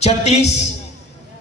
36,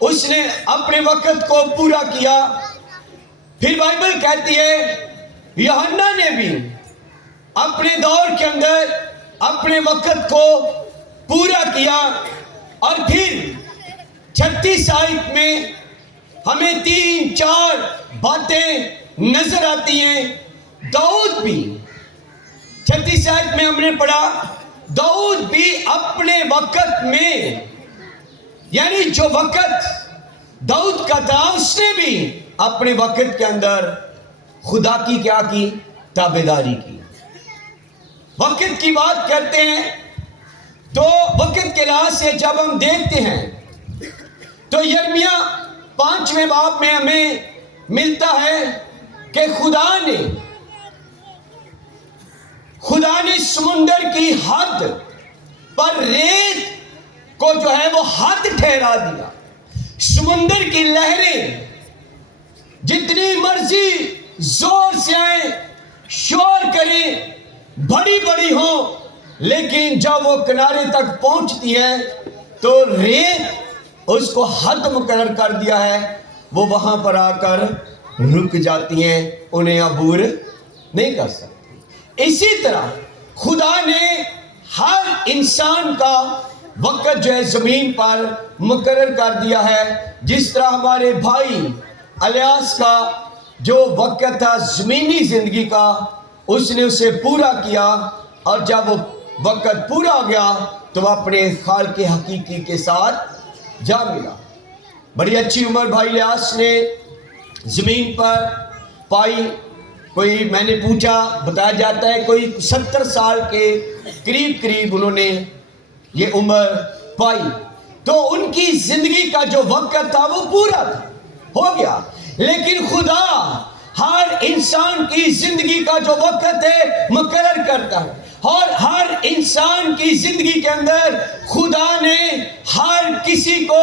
اس نے اپنے وقت کو پورا کیا. پھر بائبل کہتی ہے یوحنا نے بھی اپنے دور کے اندر اپنے وقت کو پورا کیا. اور پھر 36 آیت میں ہمیں 3-4 باتیں نظر آتی ہیں. داؤد بھی 36 آیت میں ہم نے پڑھا داؤد بھی اپنے وقت میں، یعنی جو وقت داؤد کا تھا اس نے بھی اپنے وقت کے اندر خدا کی کیا کی؟ تابعداری کی. وقت کی بات کرتے ہیں تو وقت کے لحاظ سے جب ہم دیکھتے ہیں تو یرمیہ 5ویں باب میں ہمیں ملتا ہے کہ خدا نے سمندر کی حد پر ریت کو جو ہے وہ حد ٹھہرا دیا. سمندر کی لہریں جتنی مرضی زور سے آئیں، شور کریں، بڑی بڑی ہوں، لیکن جب وہ کنارے تک پہنچتی ہیں تو ریت اس کو حد مقرر کر دیا ہے، وہ وہاں پر آ کر رک جاتی ہیں، انہیں عبور نہیں کر سکتی. اسی طرح خدا نے ہر انسان کا وقت جو ہے زمین پر مقرر کر دیا ہے. جس طرح ہمارے بھائی الیاس کا جو وقت تھا زمینی زندگی کا، اس نے اسے پورا کیا، اور جب وہ وقت پورا ہو گیا تو وہ اپنے خالق حقیقی کے ساتھ جا ملا. بڑی اچھی عمر بھائی الیاس نے زمین پر پائی. کوئی میں نے پوچھا، بتایا جاتا ہے کوئی 70 سال کے قریب انہوں نے یہ عمر پائی. تو ان کی زندگی کا جو وقت تھا وہ پورا تھا، ہو گیا. لیکن خدا ہر انسان کی زندگی کا جو وقت ہے مقرر کرتا ہے، اور ہر انسان کی زندگی کے اندر خدا نے ہر کسی کو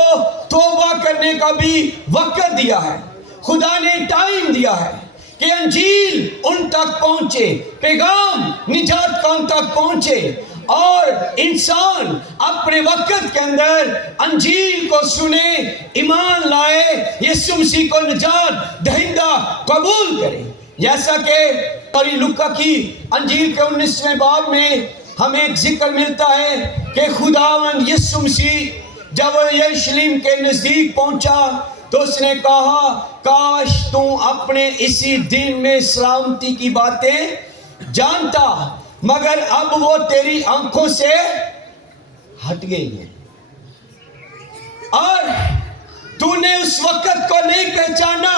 توبہ کرنے کا بھی وقت دیا ہے. خدا نے ٹائم دیا ہے کہ انجیل ان تک پہنچے، پیغام نجات کا ان تک پہنچے، اور انسان اپنے وقت کے اندر انجیل کو سنے، ایمان لائے، یسوع مسیح کو نجات دہندہ قبول کرے. جیسا کہ اور لوکا کی انجیل کے 19ویں باب میں ہمیں ایک ذکر ملتا ہے کہ خداوند یسوع مسیح جب یروشلم کے نزدیک پہنچا تو اس نے کہا کاش تم اپنے اسی دن میں سلامتی کی باتیں جانتا، مگر اب وہ تیری آنکھوں سے ہٹ گئی ہیں، اور تو نے اس وقت کو نہیں پہچانا.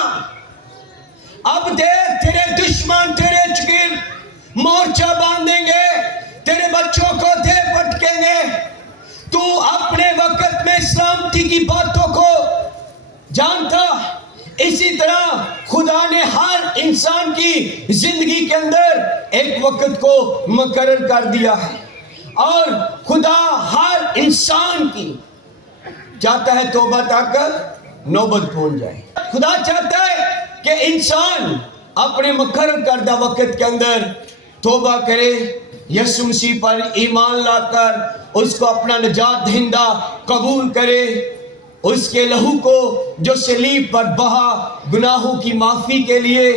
اب دیکھ تیرے دشمن تیرے چگل مورچہ باندھیں گے، تیرے بچوں کو دے پٹکیں گے. تو اپنے وقت میں سلامتی کی باتوں کو جانتا. اسی طرح خدا نے ہر انسان کی زندگی کے اندر ایک وقت کو مقرر کر دیا ہے، اور خدا ہر انسان کی چاہتا ہے توبہ تک نوبت پہنچ جائے. خدا چاہتا ہے کہ انسان اپنے مقرر کردہ وقت کے اندر توبہ کرے، یسوع مسیح پر ایمان لا کر اس کو اپنا نجات دہندہ قبول کرے، اس کے لہو کو جو صلیب پر بہا گناہوں کی معافی کے لیے،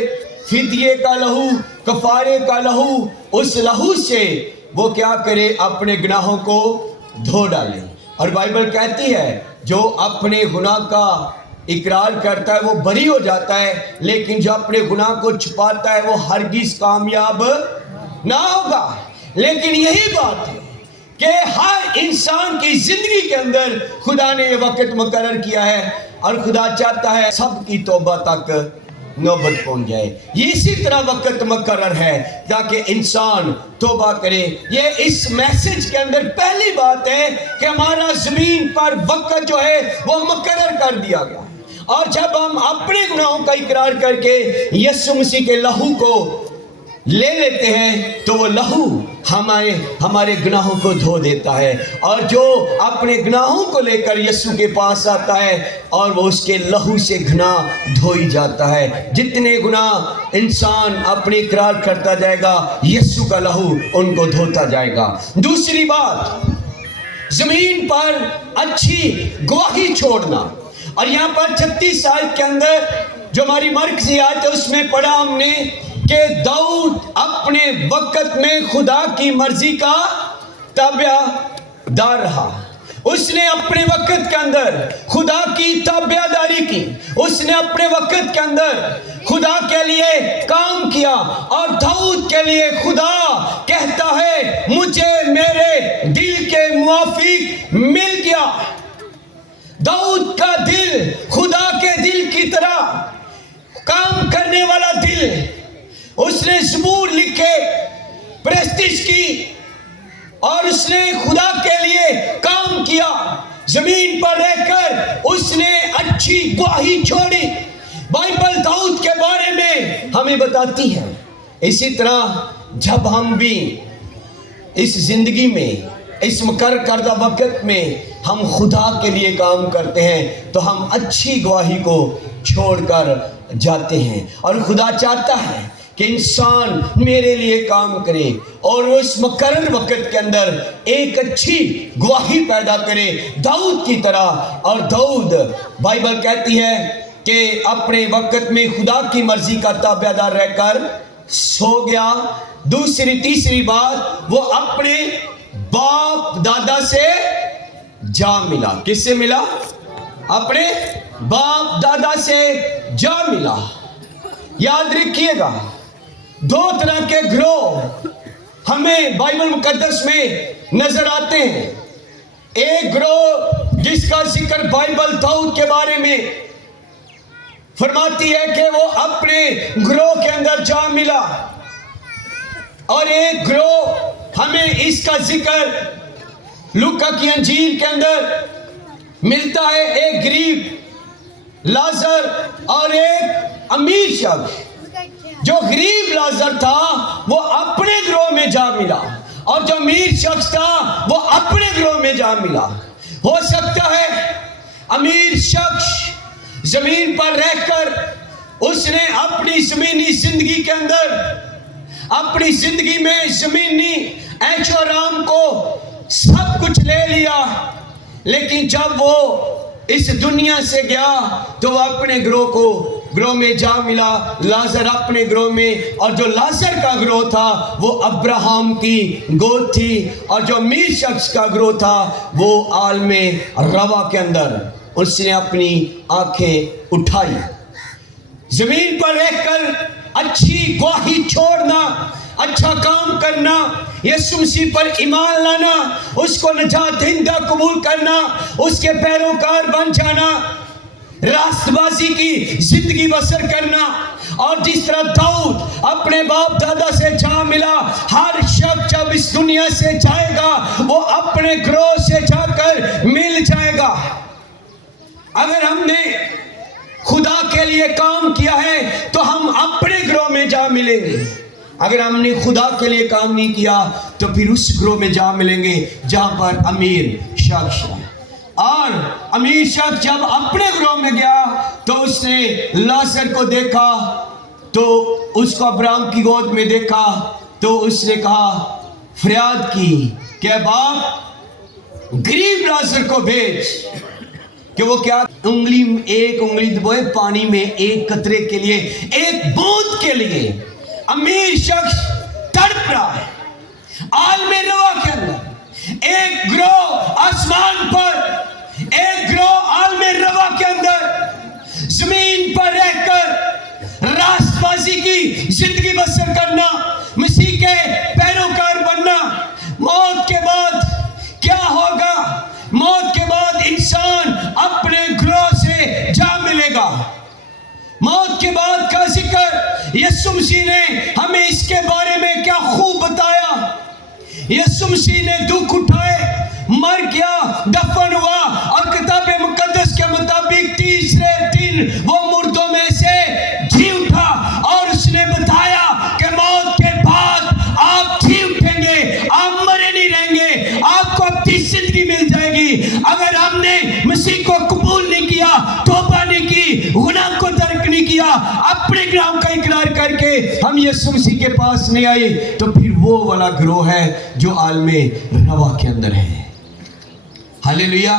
فدیے کا لہو، کفارے کا لہو، اس لہو سے وہ کیا کرے؟ اپنے گناہوں کو دھو ڈالے. اور بائبل کہتی ہے جو اپنے گناہ کا اقرار کرتا ہے وہ بری ہو جاتا ہے، لیکن جو اپنے گناہ کو چھپاتا ہے وہ ہرگز کامیاب نہ ہوگا. لیکن یہی بات ہے کہ ہر انسان کی زندگی کے اندر خدا نے یہ وقت مقرر کیا ہے، اور خدا چاہتا ہے سب کی توبہ تک نوبت پہنچ جائے. یہ اسی طرح وقت مقرر ہے تاکہ انسان توبہ کرے. یہ اس میسج کے اندر پہلی بات ہے کہ ہمارا زمین پر وقت جو ہے وہ مقرر کر دیا گیا، اور جب ہم اپنے گناہوں کا اقرار کر کے یسوع مسیح کے لہو کو لے لیتے ہیں تو وہ لہو ہمارے گناہوں کو دھو دیتا ہے. اور جو اپنے گناہوں کو لے کر یسوع کے پاس آتا ہے اور وہ اس کے لہو سے گناہ دھوئی جاتا ہے. جتنے گناہ انسان اپنے اقرار کرتا جائے گا یسوع کا لہو ان کو دھوتا جائے گا. دوسری بات، زمین پر اچھی گواہی چھوڑنا. اور یہاں پر 36 آیت کے اندر جو ہماری مرکزی آیت ہے اس میں پڑھا ہم نے کہ داؤد اپنے وقت میں خدا کی مرضی کا تابع دار رہا. اس نے اپنے وقت کے اندر خدا کی تابع داری کی. اس نے اپنے وقت کے اندر خدا کے لیے کام کیا. اور داؤد کے لیے خدا کہتا ہے مجھے میرے دل کے موافق مل گیا. داؤد کا دل خدا کے دل کی طرح کام کرنے والا دل. اس نے زبور لکھے, پرستش کی, اور اس نے خدا کے لیے کام کیا. زمین پر رہ کر اس نے اچھی گواہی چھوڑی. بائبل داؤد کے بارے میں ہمیں بتاتی ہے. اسی طرح جب ہم بھی اس زندگی میں اس مقرر کردہ وقت میں ہم خدا کے لیے کام کرتے ہیں تو ہم اچھی گواہی کو چھوڑ کر جاتے ہیں. اور خدا چاہتا ہے کہ انسان میرے لیے کام کرے اور اس مقرر وقت کے اندر ایک اچھی گواہی پیدا کرے داؤد کی طرح. اور داؤد بائبل کہتی ہے کہ اپنے وقت میں خدا کی مرضی کا تابع دار رہ کر سو گیا. دوسری تیسری بات, وہ اپنے باپ دادا سے جا ملا. کس سے ملا؟ اپنے باپ دادا سے جا ملا. یاد رکھیے گا, دو طرح کے گروہ ہمیں بائبل مقدس میں نظر آتے ہیں. ایک گروہ جس کا ذکر بائبل داؤد کے بارے میں فرماتی ہے کہ وہ اپنے گروہ کے اندر جا ملا. اور ایک گروہ ہمیں اس کا ذکر لوکا کی انجیل کے اندر ملتا ہے, ایک غریب لازر اور ایک امیر شخص. جو غریب لازر تھا وہ اپنے گروہ میں جا ملا اور جو امیر شخص تھا وہ اپنے گروہ میں جا ملا. ہو سکتا ہے امیر شخص زمین پر رہ کر اس نے اپنی زمینی زندگی کے اندر اپنی زندگی میں زمینی عیش و آرام کو سب کچھ لے لیا, لیکن جب وہ اس دنیا سے گیا تو وہ اپنے گروہ میں جا ملا. لازر اپنے گروہ میں, اور جو لازر کا گروہ تھا وہ ابراہم کی گود تھی, اور جو امیر شخص کا گروہ تھا وہ عالم روا کے اندر اس نے اپنی آنکھیں اٹھائی. زمین پر رہ کر اچھی گواہی چھوڑنا, اچھا کام کرنا, یسوع مسیح پر ایمان لانا, اس کو نجات دہندہ قبول کرنا, اس کے پیروکار بن جانا, راست بازی کی زندگی بسر کرنا. اور جس طرح داؤد اپنے باپ دادا سے جا ملا, ہر شخص جب اس دنیا سے جائے گا وہ اپنے گروہ سے جا کر مل جائے گا. اگر ہم نے خدا کے لیے کام کیا ہے تو ہم اپنے گروہ میں جا ملیں گے. اگر ہم نے خدا کے لیے کام نہیں کیا تو پھر اس گروہ میں جا ملیں گے جہاں پر امیر شخص ہے. اور امیر شخص جب اپنے گروہ میں گیا تو اس نے لازر کو دیکھا, تو اس کو ابراہم کی گود میں دیکھا, تو اس نے کہا, فریاد کی کہ باپ غریب لازر کو بھیج, کہ وہ کیا ایک انگلی دبوئے پانی میں ایک قطرے کے لیے, ایک بوند کے لیے. امیر شخص تڑپ رہا ہے عالم روا کے اندر, ایک گروہ آسمان پر, ایک گروہ عالم روا کے اندر زمین پر رہ کر راست بازی کی زندگی بسر کرنا, مسیح کے پیروکار بننا. موت کے بعد کیا ہوگا؟ موت کے بعد انسان اپنے گروہ سے جا ملے گا. موت کے بعد کا ذکر یسوع مسیح نے ہمیں اس کے بارے میں کیا خوب بتایا. یسوع مسیح نے دکھ اٹھائے, مر گیا, دفن ہوا, اور کتاب مقدس کے مطابق تیسرے دن وہ مردوں میں سے جی اٹھا. اور اس نے بتایا کہ موت کے بعد آپ جی اٹھیں گے, آپ مرے نہیں رہیں گے, آپ کو اپنی زندگی مل جائے گی. اگر ہم نے مسیح کو قبول نہیں کیا, توبہ نہیں کی, گناہ کو ترک نہیں کیا, اپنے گناہ کا اقرار کر کے ہم یسوع مسیح کے پاس نہیں آئے, تو پھر وہ والا گروہ ہے جو عالم روا کے اندر ہے. ہاللیلویا.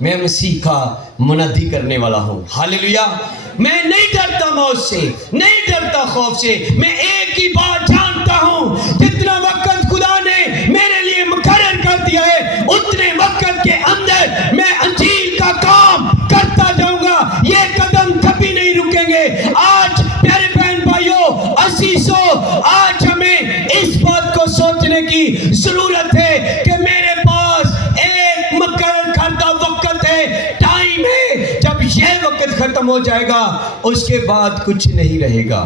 میں مسیح کا منادی کرنے والا ہوں۔ ہاللیلویا۔ میں نہیں ڈرتا موت سے، نہیں ڈرتا خوف سے، میں ایک ہی بات جانتا ہوں، جتنا وقت خدا نے میرے لیے مقرر کر دیا ہے اتنے وقت کے اندر میں انجیل کا کام کرتا جاؤں گا، یہ قدم کبھی نہیں رکیں گے۔ آج پیارے بہن بھائیوں عزیزوں، آج ہمیں اس بات کو سوچنے کی ضرورت ہے کہ میرے پاس ایک مقرر کردہ وقت ہے، ٹائم ہے، جب یہ وقت ختم ہو جائے گا اس کے بعد کچھ نہیں رہے گا۔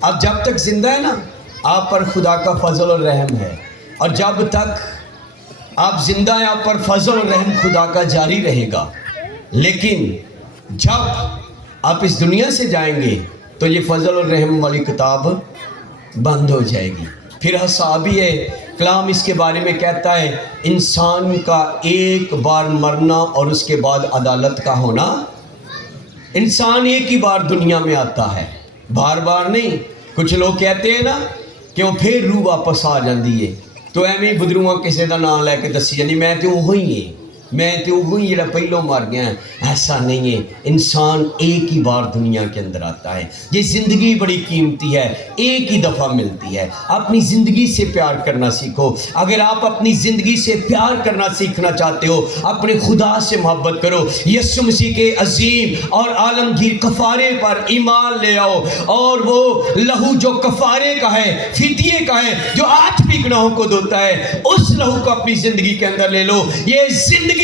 اب جب تک زندہ ہے نا، آپ پر خدا کا فضل اور رحم ہے، اور جب تک آپ زندہ ہیں آپ پر فضل اور رحم خدا کا جاری رہے گا۔ لیکن جب آپ اس دنیا سے جائیں گے تو یہ فضل اور رحم والی کتاب بند ہو جائے گی۔ پھر حسابی ہے کلام اس کے بارے میں کہتا ہے انسان کا ایک بار مرنا اور اس کے بعد عدالت کا ہونا۔ انسان ایک ہی بار دنیا میں آتا ہے، بار بار نہیں۔ کچھ لوگ کہتے ہیں نا کہ وہ پھر روح واپس آ جاندی ہے، تو ایویں بدروواں کسی دا نام لے کے دسی جاندی میں تے وہی ہے، میں تے وہی جڑا پہلو مر گیا ہے۔ ایسا نہیں ہے، انسان ایک ہی بار دنیا کے اندر آتا ہے۔ یہ زندگی بڑی قیمتی ہے، ایک ہی دفعہ ملتی ہے۔ اپنی زندگی سے پیار کرنا سیکھو۔ اگر آپ اپنی زندگی سے پیار کرنا سیکھنا چاہتے ہو، اپنے خدا سے محبت کرو، یسوع مسیح کے عظیم اور عالمگیر کفارے پر ایمان لے آؤ، اور وہ لہو جو کفارے کا ہے، فدیے کا ہے، جو آج بھی گناہوں کو دھوتا ہے، اس لہو کو اپنی زندگی کے اندر لے لو۔ یہ زندگی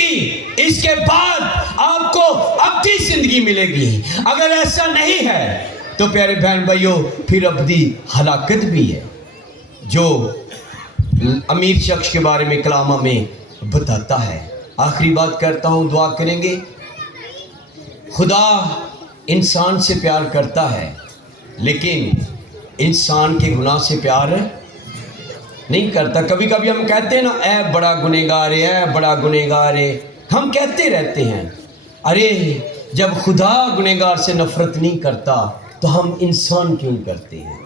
اس کے بعد آپ کو ابدی زندگی ملے گی۔ اگر ایسا نہیں ہے تو پیارے بہن بھائیوں پھر ابدی ہلاکت بھی ہے، جو امیر شخص کے بارے میں کلام میں بتاتا ہے۔ آخری بات کرتا ہوں، دعا کریں گے۔ خدا انسان سے پیار کرتا ہے، لیکن انسان کے گناہ سے پیار نہیں کرتا۔ کبھی کبھی ہم کہتے ہیں نا اے بڑا گنہگار ہے، اے بڑا گنہگار ہے، ہم کہتے رہتے ہیں۔ ارے جب خدا گنہگار سے نفرت نہیں کرتا تو ہم انسان کیوں کرتے ہیں؟